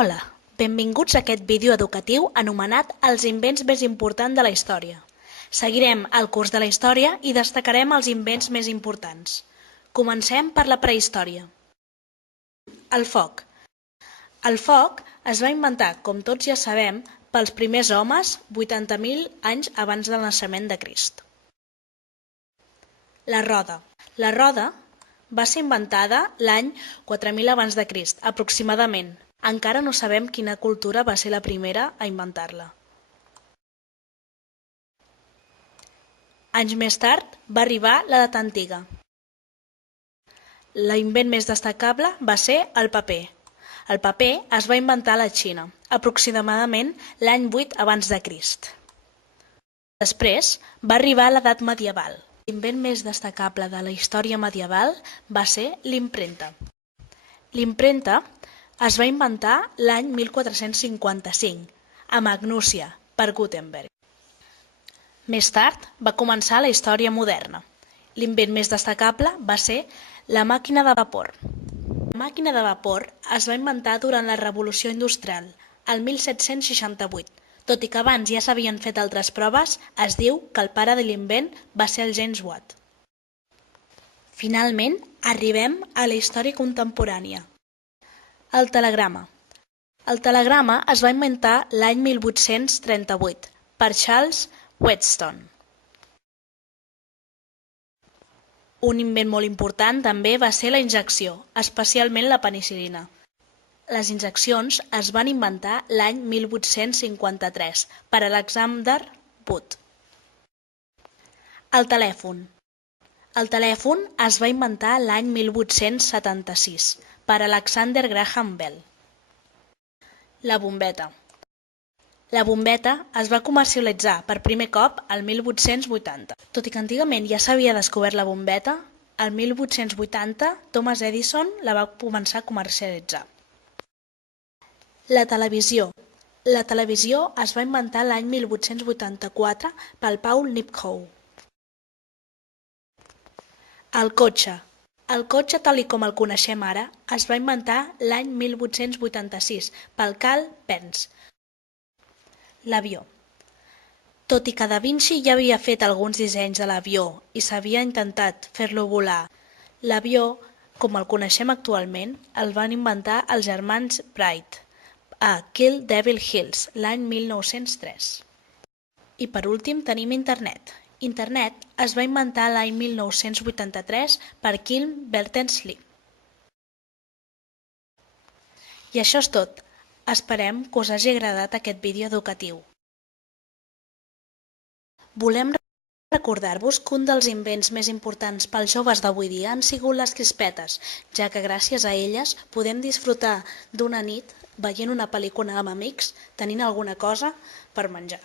Hola, benvinguts a aquest vídeo educatiu anomenat Els invents més importants de la història. Seguirem el curs de la història i destacarem els invents més importants. Comencem per la prehistòria. El foc. El foc es va inventar, com tots ja sabem, pels primers homes 80.000 anys abans del naixement de Crist. La roda. La roda va ser inventada l'any 4000 abans de Crist, aproximadament. Encara no sabem quina cultura va ser la primera a inventar-la. Anys més tard va arribar l'edat antiga. L'invent més destacable va ser el paper. El paper es va inventar a la Xina, aproximadament l'any 8 abans de Crist. Després va arribar l'edat medieval. L'invent més destacable de la història medieval va ser l'impremta. L'impremta es va inventar l'any 1455 a Magnúcia per Gutenberg. Més tard va començar la història moderna. L'invent més destacable va ser la màquina de vapor. La màquina de vapor es va inventar durant la Revolució Industrial, el 1768. Tot i que abans ja s'havien fet altres proves, es diu que el pare de l'invent va ser el James Watt. Finalment, arribem a la història contemporània. El telegrama. El telegrama es va inventar l'any 1838 per Charles Wheatstone. Un invent molt important també va ser la injecció, especialment la penicil·lina. Les injeccions es van inventar l'any 1853 per Alexander Wood. El telèfon. El telèfon es va inventar l'any 1876 per Alexander Graham Bell. La bombeta. La bombeta es va comercialitzar per primer cop el 1880. Tot i que antigament ja s'havia descobert la bombeta, el 1880 Thomas Edison la va començar a comercialitzar. La televisió. La televisió es va inventar l'any 1884 pel Paul Nipkow. El cotxe. El cotxe, tal com el coneixem ara, es va inventar l'any 1886 pel Carl Benz. L'avió. Tot i que Da Vinci ja havia fet alguns dissenys de l'avió i s'havia intentat fer-lo volar, l'avió, com el coneixem actualment, el van inventar els germans Wright a Kill Devil Hills l'any 1903. I per últim tenim internet. Internet es va inventar l'any 1983 per Kim Berners-Lee. I això és tot. Esperem que us hagi agradat aquest vídeo educatiu. Volem recordar-vos que un dels invents més importants pels joves d'avui dia han sigut les crispetes, ja que gràcies a elles podem disfrutar d'una nit veient una pel·lícula amb amics, tenint alguna cosa per menjar.